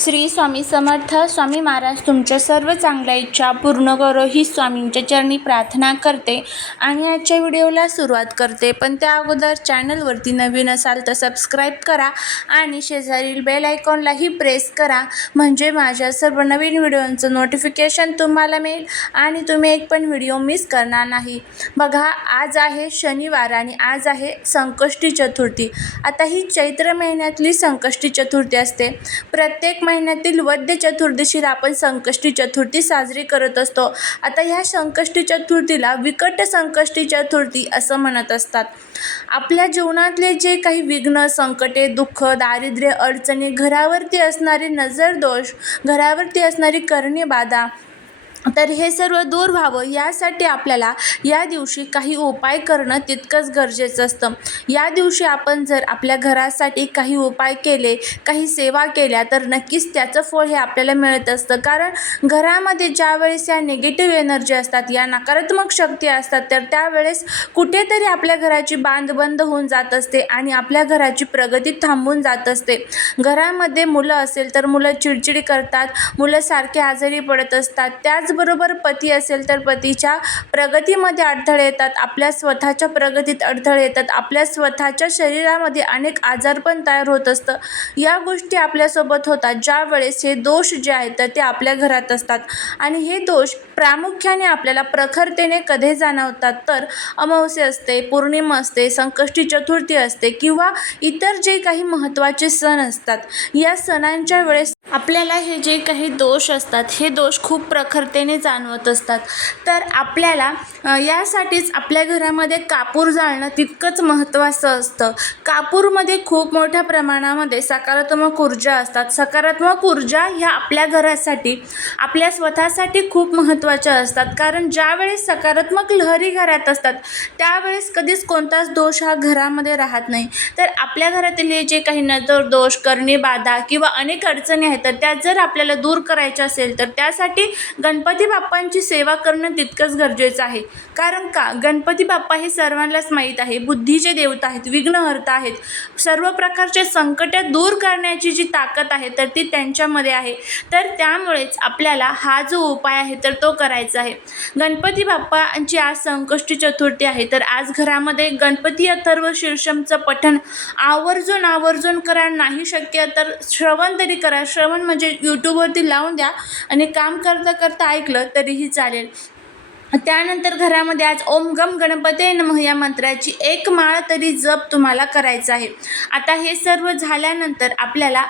श्री स्वामी समर्थ स्वामी महाराज तुमच्या सर्व चांगल्या इच्छा पूर्ण करो ही स्वामींच्या चरणी प्रार्थना करते आणि आजच्या व्हिडिओला सुरुवात करते. पण त्या अगोदर चॅनलवरती नवीन असाल तर सबस्क्राईब करा आणि शेजारील बेल आयकॉनलाही प्रेस करा. म्हणजे माझ्या सर्व नवीन व्हिडिओंचं नोटिफिकेशन तुम्हाला मिळेल आणि तुम्ही एक पण व्हिडिओ मिस करणार नाही. बघा आज आहे शनिवार आणि आज आहे संकष्टी चतुर्थी. आता ही चैत्र महिन्यातली संकष्टी चतुर्थी असते. प्रत्येक महिन्यातील वद्य चतुर्दशीला आपण संकष्टी चतुर्थी साजरी करत असतो. आता ह्या संकष्टी चतुर्थीला विकट संकष्टी चतुर्थी असं म्हणत असतात. आपल्या जीवनातले जे काही विघ्न संकटे दुःख दारिद्र्य अडचणी घरावरती असणारे नजरदोष घरावरती असणारी करणी बाधा तर हे सर्व दूर व्हावं यासाठी आपल्याला या दिवशी काही उपाय करणं तितकंच गरजेचं असतं. या दिवशी आपण जर आपल्या घरासाठी काही उपाय केले काही सेवा केल्या तर नक्कीच त्याचं फळ हे आपल्याला मिळत असतं. कारण घरामध्ये ज्यावेळेस या निगेटिव्ह एनर्जी असतात या नकारात्मक शक्ती असतात तर त्यावेळेस कुठेतरी आपल्या घराची बांध बंद होऊन जात असते आणि आपल्या घराची प्रगती थांबून जात असते. घरामध्ये मुलं असेल तर मुलं चिडचिडी करतात मुलं सारखे आजारी पडत असतात. त्याच त्याचबरोबर पती असेल तर पतीच्या प्रगतीमध्ये अडथळे येतात आपल्या स्वतःच्या प्रगतीत अडथळे येतात आपल्या स्वतःच्या शरीरामध्ये अनेक आजार पण तयार होत असतं. या गोष्टी आपल्यासोबत होतात. ज्यावेळेस हे दोष जे आहेत तर ते आपल्या घरात असतात. आणि हे दोष प्रामुख्याने आपल्याला प्रखरतेने कधी जाणवतात? तर अमावस्या असते पौर्णिमा असते संकष्टी चतुर्थी असते किंवा इतर जे काही महत्त्वाचे सण असतात या सणांच्या वेळेस आपल्याला हे जे काही दोष असतात हे दोष खूप प्रखरतेने जाणवत असतात. तर आपल्याला यासाठीच आपल्या घरामध्ये कापूर जाळणं तितकंच महत्त्वाचं असतं. कापूरमध्ये खूप मोठ्या प्रमाणामध्ये सकारात्मक ऊर्जा असतात. सकारात्मक ऊर्जा ह्या आपल्या घरासाठी आपल्या स्वतःसाठी खूप महत्त्वाच्या असतात. कारण ज्यावेळेस सकारात्मक लहरी घरात असतात त्यावेळेस कधीच कोणताच दोष हा घरामध्ये राहत नाही. तर आपल्या घरातील हे जे काही नजर दोष करणे बाधा किंवा अनेक अडचणी आहेत तर त्या जर आपल्याला दूर करायच्या असेल तर त्यासाठी गणपती बाप्पांची सेवा करणं तितकंच गरजेचं आहे. कारण का? गणपती बाप्पा हे सर्वांनाच माहीत आहे. बुद्धीचे देवता आहेत विघ्नहर्ता आहेत. सर्व प्रकारचे संकट दूर करण्याची जी ताकद आहे तर ती त्यांच्यामध्ये आहे. तर त्यामुळेच आपल्याला हा जो उपाय आहे तर तो करायचा आहे. गणपती बाप्पांची आज संकष्टी चतुर्थी आहे. तर आज घरामध्ये गणपती अथर्व शीर्षमचं पठण आवर्जून आवर्जून करा. नाही शक्य तर श्रवण तरी करा. श्रवण म्हणजे यूट्यूबवरती लावून द्या आणि काम करता करता ऐकलं तरीही चालेल. त्यानंतर घरामध्ये आज ओम गम गणपते नमः या मंत्राची एक माळ तरी जप तुम्हाला करायचा आहे. आता हे सर्व झाल्यानंतर आपल्याला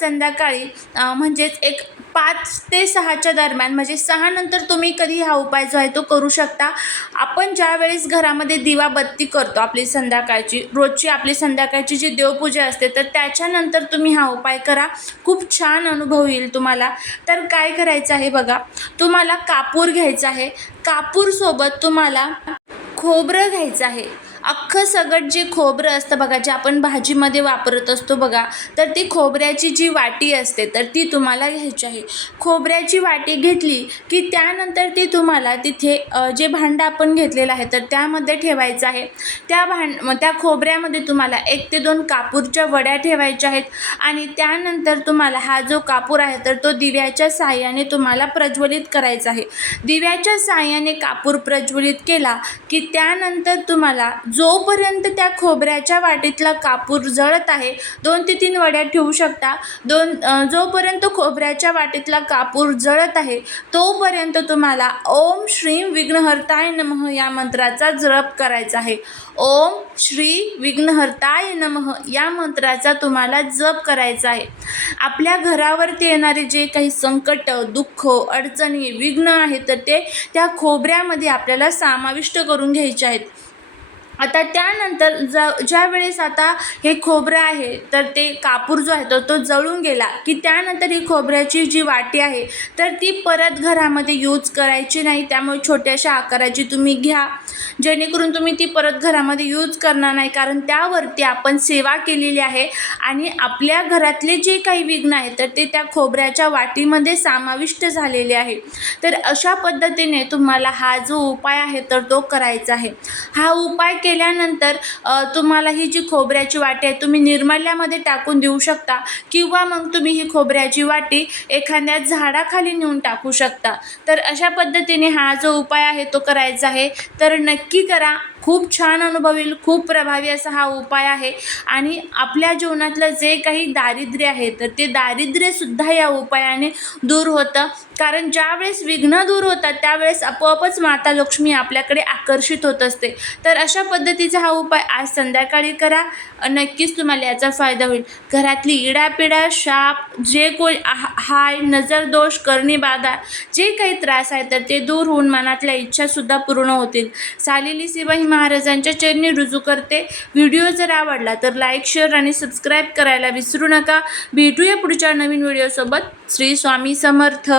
संध्याकाळी म्हणजेच एक पाच ते सहाच्या दरम्यान म्हणजे सहानंतर तुम्ही कधी हा उपाय जो आहे तो करू शकता. आपण ज्या वेळेस घरामध्ये दिवा बत्ती करतो आपली संध्याकाळची रोजची आपली संध्याकाळची जी देवपूजा असते तर त्याच्यानंतर तुम्ही हा उपाय करा. खूप छान अनुभव येईल तुम्हाला. तर काय करायचं आहे बघा तुम्हाला कापूर घ्यायचा आहे. कापूरसोबत तुम्हाला खोबरं घ्यायचं आहे. अख्खं सगट जे खोबरं असतं बघा जे आपण भाजीमध्ये वापरत असतो बघा तर ती खोबऱ्याची जी वाटी असते तर ती तुम्हाला घ्यायची आहे. खोबऱ्याची वाटी घेतली की त्यानंतर ती तुम्हाला तिथे जे भांडं आपण घेतलेलं आहे तर त्यामध्ये ठेवायचं आहे. त्या भांड त्या खोबऱ्यामध्ये तुम्हाला एक ते दोन कापूरच्या वड्या ठेवायच्या आहेत आणि त्यानंतर तुम्हाला हा जो कापूर आहे तर तो दिव्याच्या साहाय्याने तुम्हाला प्रज्वलित करायचा आहे. दिव्याच्या साहाय्याने कापूर प्रज्वलित केला की त्यानंतर तुम्हाला जोपर्यंत त्या खोबऱ्याच्या वाटीतला कापूर जळत आहे दोन ते तीन वड्या ठेवू शकता. दोन जोपर्यंत खोबऱ्याच्या वाटीतला कापूर जळत आहे तोपर्यंत तुम्हाला ओम श्रीम विघ्नहर्ताय नमः या मंत्राचा जप करायचा आहे. ओम श्री विघ्नहर्ताय नमः या मंत्राचा तुम्हाला जप करायचा आहे. आपल्या घरावरती येणारे जे काही संकट दुःख अडचणी विघ्न आहेत तर ते त्या खोबऱ्यामध्ये आपल्याला समाविष्ट करून घ्यायचे आहेत. आता त्यानंतर ज ज्या वेळेस आता हे खोबरं आहे तर ते कापूर जो आहे तर तो जळून गेला की त्यानंतर ही खोबऱ्याची जी वाटी आहे तर ती परत घरामध्ये यूज करायची नाही. त्यामुळे छोट्याशा आकाराची तुम्ही घ्या. जेणेकरून तुम्ही ती परत घरामध्ये यूज करणार नाही कारण त्यावरती आपण सेवा केलेली आहे आणि आपल्या घरातले जे काही विघ्न आहे तर ते त्या खोबऱ्याच्या वाटीमध्ये समाविष्ट झालेले आहे. तर अशा पद्धतीने तुम्हाला हा जो उपाय आहे तर तो करायचा आहे. हा उपाय केल्यानंतर तुम्हाला ही जी खोबऱ्याची वाटी आहे तुम्ही निर्माल्यामध्ये टाकून देऊ शकता किंवा मग तुम्ही ही खोबऱ्याची वाटी एखाद्या झाडाखाली नेऊन टाकू शकता. तर अशा पद्धतीने हा जो उपाय आहे तो करायचा आहे. तर नक्की करा. खूप छान अनुभव येईल खूप प्रभावी असा हा उपाय आहे. आणि आपल्या जीवनातलं जे काही दारिद्र्य आहे तर ते दारिद्र्यसुद्धा या उपायाने दूर होतं. कारण ज्यावेळेस विघ्न दूर होतात त्यावेळेस आपोआपच माता लक्ष्मी आपल्याकडे आकर्षित होत असते. तर अशा पद्धतीचा हा उपाय आज संध्याकाळी करा. नक्कीच तुम्हाला याचा फायदा होईल. घरातली इडापिडा शाप जे कोण हा- हाय नजर दोष करणी बाधा जे काही त्रास आहे तर ते दूर होऊन मनातल्या इच्छासुद्धा पूर्ण होतील. सालेली शिवाई महाराजांच्या चरणी रुजू करते. व्हिडिओ जर आवडला तर लाईक शेअर आणि सबस्क्राईब करायला विसरू नका. भेटूया पुढच्या नवीन व्हिडिओसोबत श्री स्वामी समर्थ.